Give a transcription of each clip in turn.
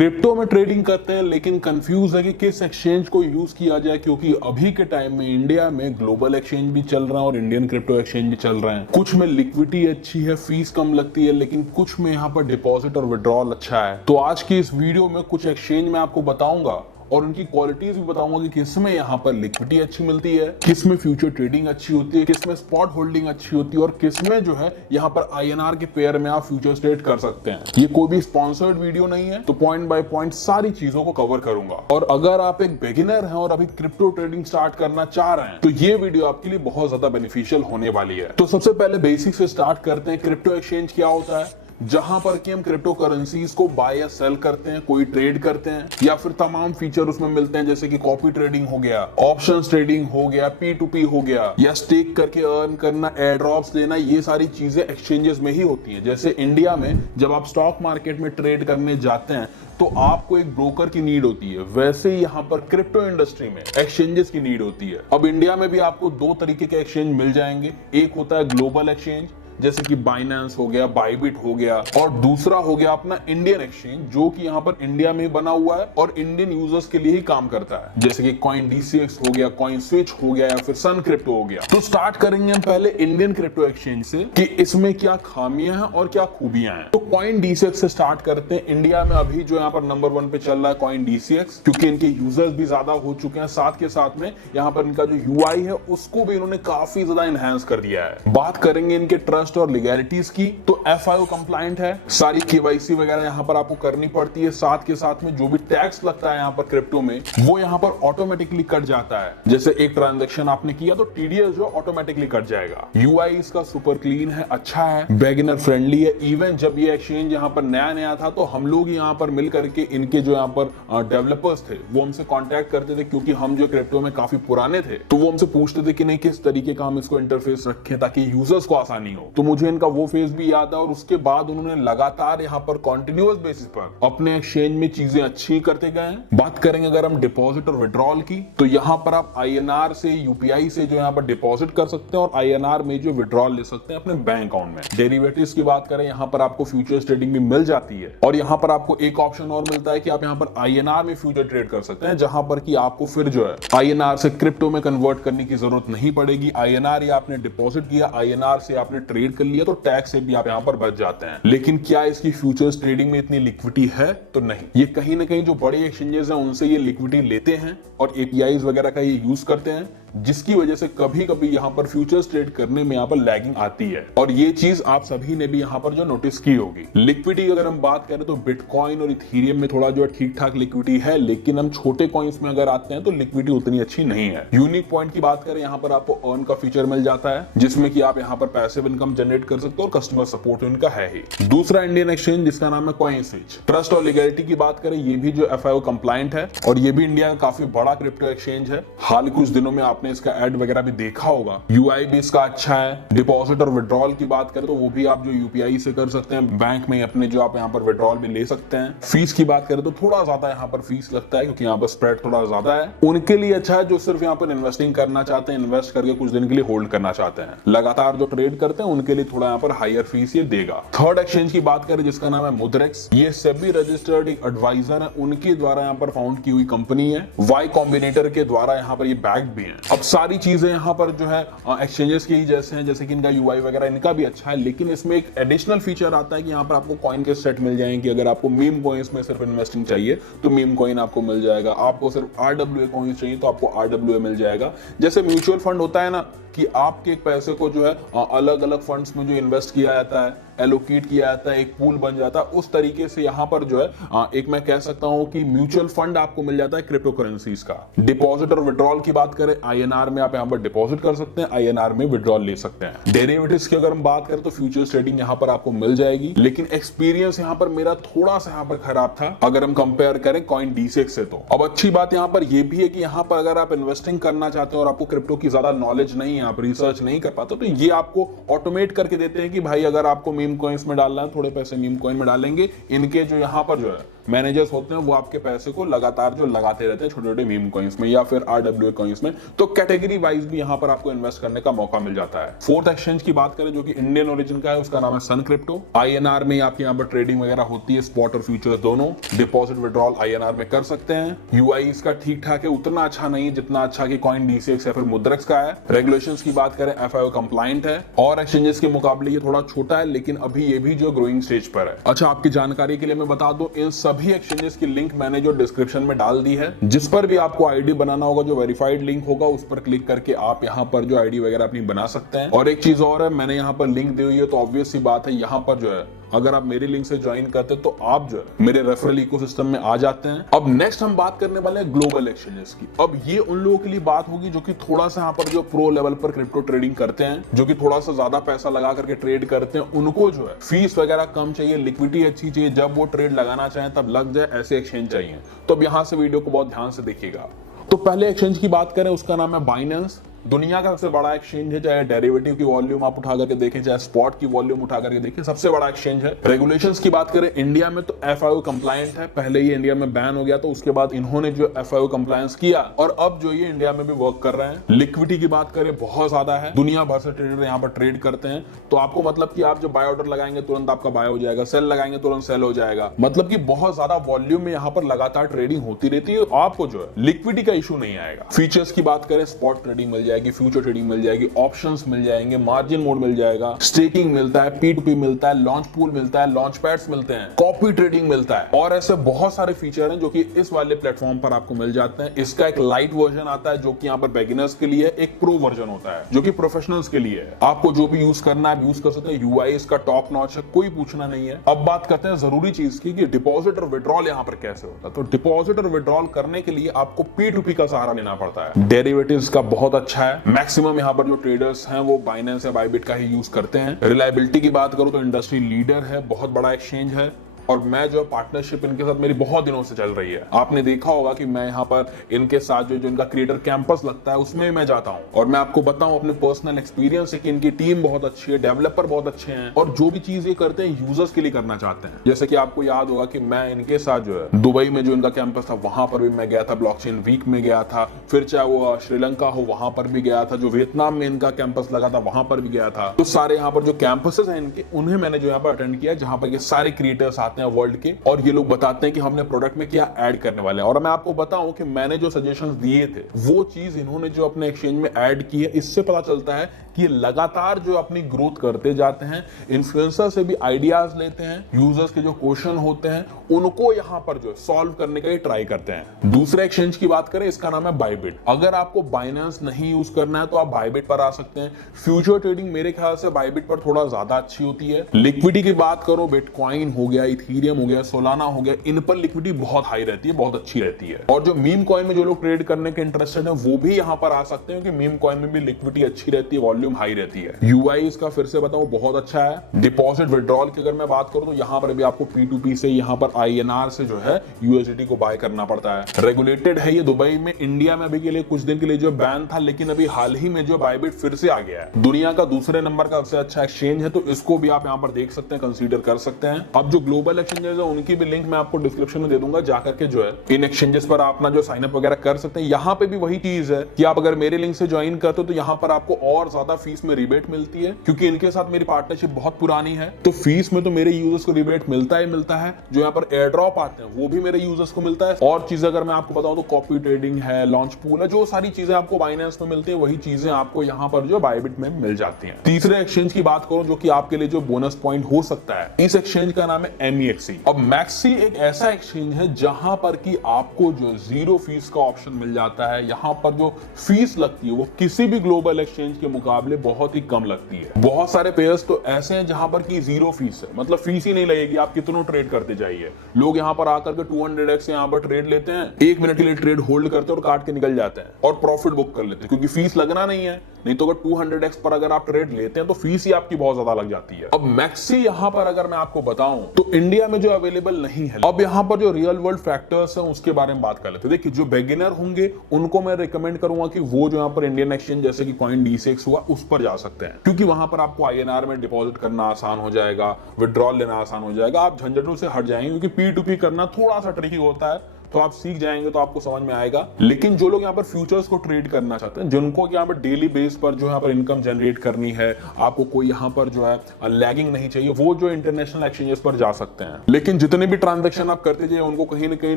Crypto में trading करते हैं लेकिन कंफ्यूज है कि किस एक्सचेंज को यूज किया जाए, क्योंकि अभी के टाइम में इंडिया में ग्लोबल एक्सचेंज भी चल रहा है और इंडियन क्रिप्टो एक्सचेंज भी चल रहे हैं। कुछ में लिक्विडिटी अच्छी है, फीस कम लगती है, लेकिन कुछ में यहाँ पर डिपॉजिट और विड्रॉल अच्छा है। तो आज की इस वीडियो में कुछ एक्सचेंज में आपको बताऊंगा और उनकी क्वालिटीज भी बताऊंगा कि किसमें यहाँ पर लिक्विडिटी अच्छी मिलती है, किसमें फ्यूचर ट्रेडिंग अच्छी होती है, किसमें स्पॉट होल्डिंग अच्छी होती है और किसमें जो है यहाँ पर INR के पेयर में आप फ्यूचर ट्रेड कर सकते हैं। ये कोई भी स्पॉन्सर्ड वीडियो नहीं है, तो पॉइंट बाय पॉइंट सारी चीजों को कवर करूंगा। और अगर आप एक बिगिनर हैं और अभी क्रिप्टो ट्रेडिंग स्टार्ट करना चाह रहे हैं तो ये वीडियो आपके लिए बहुत ज्यादा बेनिफिशियल होने वाली है। तो सबसे पहले बेसिक से स्टार्ट करते हैं। क्रिप्टो एक्सचेंज क्या होता है? जहां पर कि हम क्रिप्टो करेंसीज को बाय या सेल करते हैं, कोई ट्रेड करते हैं या फिर तमाम फीचर उसमें मिलते हैं, जैसे कि कॉपी ट्रेडिंग हो गया, ऑप्शंस ट्रेडिंग हो गया, P2P हो गया, या स्टेक करके अर्न करना, एयर ड्रॉप्स देना, ये सारी चीजें एक्सचेंजेस में ही होती हैं। जैसे इंडिया में जब आप स्टॉक मार्केट में ट्रेड करने जाते हैं तो आपको एक ब्रोकर की नीड होती है, वैसे ही यहाँ पर क्रिप्टो इंडस्ट्री में एक्सचेंजेस की नीड होती है। अब इंडिया में भी आपको दो तरीके के एक्सचेंज मिल जाएंगे। एक होता है ग्लोबल एक्सचेंज, जैसे कि बाइनेंस हो गया, बाइबिट हो गया, और दूसरा हो गया अपना इंडियन एक्सचेंज, जो कि यहाँ पर इंडिया में बना हुआ है और इंडियन यूजर्स के लिए ही काम करता है, जैसे कि CoinDCX हो गया, CoinSwitch हो गया या फिर सन क्रिप्टो हो गया। तो स्टार्ट करेंगे हम पहले इंडियन क्रिप्टो एक्सचेंज से कि इसमें क्या खामियां हैं और क्या खूबियां हैं। तो CoinDCX से स्टार्ट करते हैं। इंडिया में अभी जो यहाँ पर नंबर 1 पे चल रहा है CoinDCX, क्योंकि इनके यूजर्स भी ज्यादा हो चुके हैं, साथ के साथ में यहाँ पर इनका जो UI है उसको भी इन्होंने काफी ज्यादा एनहांस कर दिया है। बात करेंगे इनके ट्रस्ट और लीगैलिटीज की, तो FIO कंप्लायंट है, सारी KYC वगैरह यहाँ पर आपको करनी पड़ती है। साथ के साथ में जो भी टैक्स लगता है यहाँ पर क्रिप्टो में, वो यहाँ पर ऑटोमेटिकली कट जाता है। जैसे एक ट्रांजैक्शन आपने किया तो TDS जो ऑटोमेटिकली कट जाएगा। UI इसका सुपर क्लीन है, अच्छा है, बिगिनर फ्रेंडली है। इवन जब ये एक्सचेंज यहाँ पर नया नया था तो हम लोग यहाँ पर मिल करके इनके जो यहाँ पर डेवलपर्स थे वो हमसे कॉन्टेक्ट करते थे, क्योंकि हम जो क्रिप्टो में काफी पुराने थे, तो वो हमसे पूछते थे कि नहीं किस तरीके का हम इसको इंटरफेस रखें ताकि यूजर्स को आसानी हो। तो मुझे इनका वो फेस भी याद है और उसके बाद उन्होंने लगातार यहाँ पर कॉन्टिन्यूअस बेसिस पर अपने एक्सचेंज में चीजें अच्छी करते गए हैं। बात करेंगे अगर हम डिपॉजिट और विड्रॉल की, तो यहाँ पर आप INR से, UPI से जो यहाँ पर डिपॉजिट कर सकते हैं और INR में जो विड्रॉल ले सकते हैं अपने बैंक अकाउंट में। डेरिवेटिव्स की बात करें, यहाँ पर आपको फ्यूचर्स ट्रेडिंग भी मिल जाती है और यहाँ पर आपको एक ऑप्शन और मिलता है कि आप यहाँ पर INR में फ्यूचर ट्रेड कर सकते हैं, जहां पर कि आपको फिर जो है INR से क्रिप्टो में कन्वर्ट करने की जरूरत नहीं पड़ेगी। INR या आपने डिपॉजिट किया, INR से आपने ट्रेड कर लिया, तो टैक्स से भी आप यहाँ पर बच जाते हैं। लेकिन क्या इसकी फ्यूचर्स ट्रेडिंग में इतनी लिक्विडिटी है? तो नहीं। ये कहीं ना कहीं जो बड़े एक्सचेंजेस हैं उनसे ये लिक्विडिटी लेते हैं और APIs वगैरह का ये यूज करते हैं, जिसकी वजह से कभी कभी यहाँ पर फ्यूचर्स ट्रेड करने में यहाँ पर लैगिंग आती है। और ये चीज आप सभी ने भी यहाँ पर जो नोटिस की होगी। लिक्विडिटी अगर हम बात करें तो बिटकॉइन और इथेरियम में थोड़ा जो है ठीक ठाक लिक्विडिटी है, लेकिन हम छोटे कॉइन्स में अगर आते हैं तो लिक्विडिटी उतनी अच्छी नहीं है। यूनिक पॉइंट की बात करें, यहाँ पर आपको अर्न का फीचर मिल जाता है, जिसमें कि आप यहाँ पर पैसिव इनकम जनरेट कर सकते हो और कस्टमर सपोर्ट इनका है ही। दूसरा इंडियन एक्सचेंज जिसका नाम है CoinSwitch। ट्रस्ट और लीगैलिटी की बात करें, ये भी जो FIO कंप्लायंट है और ये भी इंडिया का काफी बड़ा क्रिप्टो एक्सचेंज है। हाल कुछ दिनों में आपने इसका एड वगैरह भी देखा होगा। UI भी इसका अच्छा है। डिपॉजिट और विड्रॉल की बात करें तो वो भी आप जो UPI से कर सकते हैं, बैंक में अपने जो आप यहाँ पर विड्रॉल भी ले सकते हैं। फीस की बात करें तो थोड़ा ज्यादा यहाँ पर फीस लगता है, क्योंकि यहाँ पर स्प्रेड थोड़ा ज्यादा है। उनके लिए अच्छा है जो सिर्फ यहाँ पर इन्वेस्टिंग करना चाहते हैं, इन्वेस्ट करके कुछ दिन के लिए होल्ड करना चाहते हैं। लगातार जो ट्रेड करते हैं उनके लिए थोड़ा यहाँ पर हायर फीस ये देगा। थर्ड एक्सचेंज की बात करें जिसका नाम है मुद्रेक्स, ये सेबी रजिस्टर्ड एक एडवाइजर है, उनके द्वारा यहाँ पर फाउंड की हुई कंपनी है। Y कॉम्बिनेटर के द्वारा यहाँ पर ये बैक्ड भी है। अब सारी चीजें यहाँ पर जो है एक्सचेंजेस के ही जैसे हैं, जैसे कि इनका UI वगैरह इनका भी अच्छा है, लेकिन इसमें एक एडिशनल फीचर आता है कि यहाँ पर आपको कॉइन के सेट मिल जाएंगे। अगर आपको मीम कॉइन्स में सिर्फ इन्वेस्टिंग चाहिए तो मीम कॉइन आपको मिल जाएगा, आपको सिर्फ RWA कॉइन्स चाहिए तो आपको RWA मिल जाएगा। जैसे म्यूचुअल फंड होता है ना कि आपके एक पैसे को जो है अलग अलग फंड्स में जो इन्वेस्ट किया जाता है, एलोकेट किया जाता है, एक पूल बन जाता है, उस तरीके से यहाँ पर जो है एक मैं कह सकता हूँ कि म्यूचुअल फंड आपको मिल जाता है क्रिप्टो करेंसीज का। डिपॉजिट और विड्रॉल की बात करें, INR में आप यहाँ पर डिपॉजिट कर सकते हैं, INR में विड्रॉल ले सकते हैं। डेरिवेटिव्स की अगर हम बात करें तो फ्यूचर्स ट्रेडिंग यहाँ पर आपको मिल जाएगी, लेकिन एक्सपीरियंस यहाँ पर मेरा थोड़ा सा यहाँ पर खराब था अगर हम कंपेयर करें CoinDCX से। तो अब अच्छी बात यहाँ पर यह भी है कि यहाँ पर अगर आप इन्वेस्टिंग करना चाहते हैं और आपको क्रिप्टो की ज्यादा नॉलेज नहीं है, आप रिसर्च नहीं कर पाते, तो ये आपको ऑटोमेट करके देते हैं कि भाई अगर आपको मीम कॉइन्स में डालना है, थोड़े पैसे मीम कॉइन में डालेंगे, इनके जो यहाँ पर जो है मैनेजर्स होते हैं वो आपके पैसे को लगातार जो लगाते रहते हैं छोटे छोटे मीम कॉइंस में या फिर RWA कॉइंस में, तो कैटेगरी वाइज भी यहाँ पर आपको इन्वेस्ट करने का मौका मिल जाता है। फोर्थ एक्सचेंज की बात करें जो कि इंडियन ओरिजिन का है, उसका नाम है सन क्रिप्टो। INR में आपके यहाँ पर ट्रेडिंग वगैरह होती है, स्पॉट और फ्यूचर्स दोनों। डिपॉजिट विड्रॉल INR में कर सकते हैं। UI इसका ठीक ठाक है, उतना अच्छा नहीं है जितना अच्छा कि कॉइन DCX या फिर मुद्रक्स का है। रेगुलेशंस की बात करें FIO कंप्लायंट है और एक्सचेंजेस के मुकाबले ये थोड़ा छोटा है, लेकिन अभी ये भी जो ग्रोइंग स्टेज पर है। अच्छा, आपकी जानकारी के लिए मैं बता दूं, इन सभी एक्सचेंजेस की लिंक मैंने जो डिस्क्रिप्शन में डाल दी है। जिस पर भी आपको आईडी बनाना होगा, जो वेरीफाइड लिंक होगा, उस पर क्लिक करके आप यहाँ पर जो आईडी वगैरह अपनी बना सकते हैं। और एक चीज और है, मैंने यहाँ पर लिंक दी हुई है, तो ऑब्वियस सी बात है यहाँ पर जो है अगर आप मेरी लिंक से ज्वाइन करते हैं तो आप जो है मेरे रेफरल इकोसिस्टम में आ जाते हैं। अब नेक्स्ट हम बात करने वाले हैं ग्लोबल एक्सचेंजेस की। अब ये उन लोगों के लिए बात होगी जो कि थोड़ा सा यहाँ पर जो प्रो लेवल पर क्रिप्टो ट्रेडिंग करते हैं, जो कि थोड़ा सा ज्यादा पैसा लगा करके ट्रेड करते हैं, उनको जो है फीस वगैरह कम चाहिए, लिक्विडिटी अच्छी चाहिए, जब वो ट्रेड लगाना चाहें तब लग जाए, ऐसे एक्सचेंज चाहिए। तो अब यहाँ से वीडियो को बहुत ध्यान से देखिएगा। तो पहले एक्सचेंज की बात करें, उसका नाम है बाइनेंस। दुनिया का सबसे बड़ा एक्सचेंज है, चाहे डेरिवेटिव की वॉल्यूम आप उठा करके देखें, चाहे स्पॉट की वॉल्यूम उठा करके देखें, सबसे बड़ा एक्सचेंज है। रेगुलेशंस की बात करें इंडिया में तो FIO कंप्लायंट है। पहले ये इंडिया में बैन हो गया, तो उसके बाद इन्होंने जो FIO कंप्लायंस किया और अब जो ये इंडिया में भी वर्क कर रहे हैं। लिक्विडिटी की बात करें बहुत ज्यादा है, दुनिया भर से ट्रेडर यहाँ पर ट्रेड करते हैं। तो आपको मतलब कि आप जब बाय ऑर्डर लगाएंगे तुरंत आपका बाय हो जाएगा, सेल लगाएंगे तुरंत सेल हो जाएगा, मतलब कि बहुत ज्यादा वॉल्यूम में यहाँ पर लगातार ट्रेडिंग होती रहती है। आपको जो है लिक्विडिटी का इशू नहीं आएगा। फीचर्स की बात करें, स्पॉट ट्रेडिंग मिल जाएगी, फ्यूचर ट्रेडिंग मिल जाएगी, ऑप्शंस मिल जाएंगे, मार्जिन मोड मिल जाएगा, स्टेकिंग मिलता है, P2P मिलता है, लॉन्च पूल मिलता है, लॉन्च पैड्स मिलते हैं, कॉपी ट्रेडिंग मिलता है और ऐसे बहुत सारे फीचर हैं जो कि इस वाले प्लेटफॉर्म पर आपको मिल जाते हैं। इसका एक लाइट वर्जन आता है जो कि यहाँ पर बिगिनर्स के लिए, एक प्रो वर्जन होता है जो कि प्रोफेशनल्स के लिए है। आपको जो भी यूज करना है यूज कर सकते हैं। UI इसका टॉप नॉच है, कोई पूछना नहीं है। अब बात करते हैं जरूरी चीज की कि डिपॉजिट और विड्रॉल यहाँ पर कैसे होता है। तो डिपॉजिट और विड्रॉल करने के लिए आपको P2P का सहारा लेना पड़ता है। डेरिवेटिव्स का बहुत अच्छा है, मैक्सिमम यहाँ पर जो ट्रेडर्स हैं वो बाइनेंस या बाइबिट का ही यूज करते हैं। रिलायबिलिटी की बात करूं तो इंडस्ट्री लीडर है, बहुत बड़ा एक्सचेंज है और मैं जो पार्टनरशिप इनके साथ मेरी बहुत दिनों से चल रही है। आपने देखा होगा कि मैं यहाँ पर इनके साथ जो इनका क्रिएटर कैंपस लगता है उसमें मैं जाता हूँ और मैं आपको बताऊं अपने पर्सनल एक्सपीरियंस से कि इनकी टीम बहुत अच्छी है, डेवलपर बहुत अच्छे हैं और जो भी चीज ये करते हैं यूजर्स के लिए करना चाहते हैं। जैसे कि आपको याद होगा कि मैं इनके साथ जो है दुबई में जो इनका कैंपस था वहां पर भी मैं गया था, ब्लॉकचेन वीक में गया था, फिर चाहे वो श्रीलंका हो वहां पर भी गया था, जो वियतनाम में इनका कैंपस लगा था वहां पर भी गया था। तो सारे यहाँ पर जो कैंपसेस हैं इनके, उन्हें मैंने जो यहाँ पर अटेंड किया, जहां पर ये सारे क्रिएटर्स आते हैं वर्ल्ड के और ये लोग बताते हैं कि हमने प्रोडक्ट में क्या ऐड करने वाले हैं। और मैं आपको बताऊं कि मैंने जो सजेशंस दिए थे वो चीज इन्होंने जो अपने एक्सचेंज में ऐड की है, इससे पता चलता है कि ये लगातार जो अपनी ग्रोथ करते जाते हैं। इन्फ्लुएंसर से भी आइडियाज लेते हैं, यूजर्स के जो क्वेश्चन होते हैं उनको यहाँ पर जो सॉल्व करने का ही ट्राई करते हैं। दूसरे एक्सचेंज की बात करें, इसका नाम है बाइबिट। अगर आपको बाइनेंस नहीं यूज करना है तो आप बाइबिट पर आ सकते हैं। फ्यूचर ट्रेडिंग मेरे ख्याल से बाइबिट पर थोड़ा ज्यादा अच्छी होती है। लिक्विडिटी की बात करो, बिटकॉइन हो गया, इथीरियम हो गया, सोलाना हो गया, इन पर लिक्विडिटी बहुत हाई रहती है, बहुत अच्छी रहती है। और जो मीम कॉइन में जो लोग ट्रेड करने के इंटरेस्टेड है वो भी यहाँ पर आ सकते हैं, क्योंकि मीम कॉइन में भी लिक्विडिटी अच्छी रहती है, वॉल्यूम हाई रहती है। UI इसका फिर से बताऊं बहुत अच्छा है। डिपॉजिट विड्रॉल की अगर मैं बात करूं तो यहाँ पर भी आपको P2P से, यहाँ पर INR से जो है USDT को बाय करना पड़ता है। रेगुलेटेड है ये दुबई में। इंडिया में अभी के लिए कुछ दिन के लिए जो बैन था, लेकिन अभी हाल ही में जो बाइबिट फिर से आ गया है। दुनिया का दूसरे नंबर का सबसे अच्छा एक्सचेंज है, तो इसको भी आप यहाँ पर देख सकते हैं, कंसीडर कर सकते हैं। अब जो ग्लोबल एक्सचेंजेस है उनकी भी लिंक मैं आपको डिस्क्रिप्शन में दे दूंगा, जाकर के जो है इन एक्सचेंजेस पर आप अपना जो साइन अप वगैरह कर सकते हैं। यहाँ पे भी वही चीज है कि आप अगर मेरे लिंक से ज्वाइन करते हो तो यहाँ पर आपको और ज्यादा फीस में रिबेट मिलती है, क्योंकि इनके साथ मेरी पार्टनरशिप बहुत पुरानी है। तो फीस में तो मेरे यूजर्स को रिबेट मिलता ही मिलता है, जो यहाँ पर एयर ड्रॉप आते हैं वो भी मेरे यूजर्स को मिलता है। और चीजें अगर मैं आपको बताऊं तो कॉपी ट्रेडिंग है, लॉन्च पूल है, जो सारी चीजें आपको बाइनेंस में मिलती है वही चीजें आपको यहाँ पर जो बाइबिट में मिल जाती हैं। तीसरे एक्सचेंज की बात करूं जो कि आपके लिए जो बोनस पॉइंट हो सकता है, इस एक्सचेंज का नाम है MEXC। अब मैक्सी एक ऐसा एक्सचेंज है जहां पर कि आपको जो जीरो फीस का ऑप्शन मिल जाता है। यहाँ पर जो फीस लगती है वो किसी भी ग्लोबल एक्सचेंज के मुकाबले बहुत ही कम लगती है। बहुत सारे पेयर्स तो ऐसे हैं जहां पर की जीरो फीस है, मतलब फीस ही नहीं लगेगी, आप कितनों ट्रेड करते जाइए। लोग यहाँ पर आकर के 200x यहाँ पर ट्रेड लेते हैं, 1 मिनट के लिए ट्रेड होल्ड करते हैं और काट के निकल जाते हैं और प्रॉफिट बुक कर लेते हैं, क्योंकि फीस लगना नहीं है। नहीं तो अगर 200x पर अगर आप ट्रेड लेते हैं तो फीस ही आपकी बहुत ज्यादा लग जाती है। अब मैक्सी यहां पर अगर मैं आपको बताऊं तो इंडिया में जो अवेलेबल नहीं है। अब यहां पर जो रियल वर्ल्ड फैक्टर्स हैं उसके बारे में बात कर लेते हैं। देखिए जो बिगिनर होंगे उनको मैं रिकमेंड करूंगा कि वो जो यहां पर इंडियन एक्सचेंज जैसे कि कॉइन D6 हुआ उस पर जा सकते हैं, क्योंकि वहां पर आपको INR में डिपॉजिट करना आसान हो जाएगा, विड्रॉल लेना आसान हो जाएगा, आप झंझटों से हट जाएंगे, क्योंकि P2P करना थोड़ा सा ट्रिकी होता है, तो आप सीख जाएंगे तो आपको समझ में आएगा। लेकिन जो लोग यहाँ पर फ्यूचर्स को ट्रेड करना चाहते हैं, जिनको यहाँ पर डेली बेस पर जो यहाँ पर इनकम जनरेट करनी है, आपको कोई यहाँ पर जो है लैगिंग नहीं चाहिए, वो जो इंटरनेशनल एक्सचेंजेस पर जा सकते हैं। लेकिन जितने भी ट्रांजेक्शन आप करते जाए उनको कहीं ना कहीं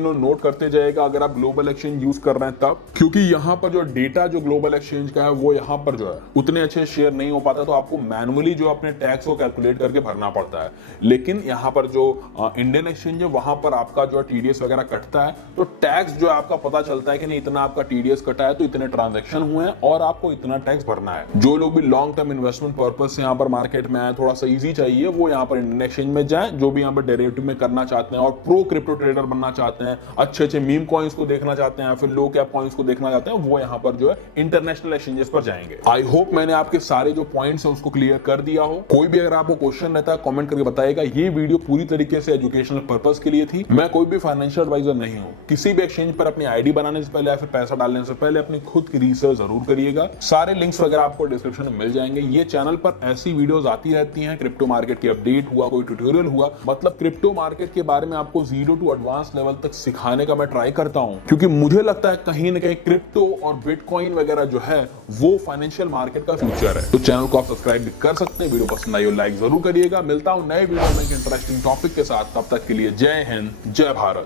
नोट करते जाएगा अगर आप ग्लोबल एक्सचेंज यूज कर रहे हैं तब, क्योंकि यहाँ पर जो डेटा जो ग्लोबल एक्सचेंज का है वो यहाँ पर जो है उतने अच्छे शेयर नहीं हो पाता, तो आपको मैनुअली जो अपने टैक्स को कैलकुलेट करके भरना पड़ता है। लेकिन यहाँ पर जो इंडियन एक्सचेंज है वहां पर आपका जो TDS वगैरह कटता है, तो टैक्स जो आपका पता चलता है कि नहीं इतना आपका TDS कटा है तो इतने ट्रांजैक्शन हुए हैं और आपको इतना टैक्स भरना है। जो लोग भी लॉन्ग टर्म इन्वेस्टमेंट पर्पस से यहाँ पर मार्केट में आए, थोड़ा सा इजी चाहिए, वो यहाँ पर इंडियन एक्सचेंज में जाएं। जो भी यहाँ पर डेरिवेटिव में करना चाहते हैं और प्रो क्रिप्टो ट्रेडर बनना चाहते हैं, अच्छे अच्छे मीम कॉइन्स को देखना चाहते हैं, फिर लो कैप कॉइन्स को देखना चाहते हैं, वो यहाँ पर जो है इंटरनेशनल एक्सचेंजेस पर जाएंगे। आई होप मैंने आपके सारे जो पॉइंट्स है उसको क्लियर कर दिया हो। कोई भी अगर आपको क्वेश्चन रहता है कमेंट करके बताएगा। ये वीडियो पूरी तरीके से एजुकेशनल पर्पस के लिए थी। मैं कोई भी फाइनेंशियल एडवाइजर नहीं हूँ। किसी भी एक्सचेंज पर अपनी आईडी बनाने से पहले या फिर पैसा डालने से पहले अपनी खुद की रिसर्च जरूर करिएगा। सारे लिंक्स वगैरह आपको डिस्क्रिप्शन में मिल जाएंगे। ये चैनल पर ऐसी वीडियोस आती रहती हैं, क्रिप्टो मार्केट की अपडेट हुआ, कोई ट्यूटोरियल हुआ, मतलब क्रिप्टो मार्केट के बारे में आपको 0 to एडवांस लेवल तक सिखाने का मैं ट्राई करता हूं, क्योंकि मुझे लगता है कहीं ना कहीं क्रिप्टो और बिटकॉइन वगैरह जो है वो फाइनेंशियल मार्केट का फ्यूचर है। तो चैनल को आप सब्सक्राइब भी कर सकते हैं। वीडियो पसंद आई हो लाइक जरूर करिएगा। मिलता हूं नए वीडियो में इंटरेस्टिंग टॉपिक के साथ, तब तक के लिए जय हिंद, जय भारत।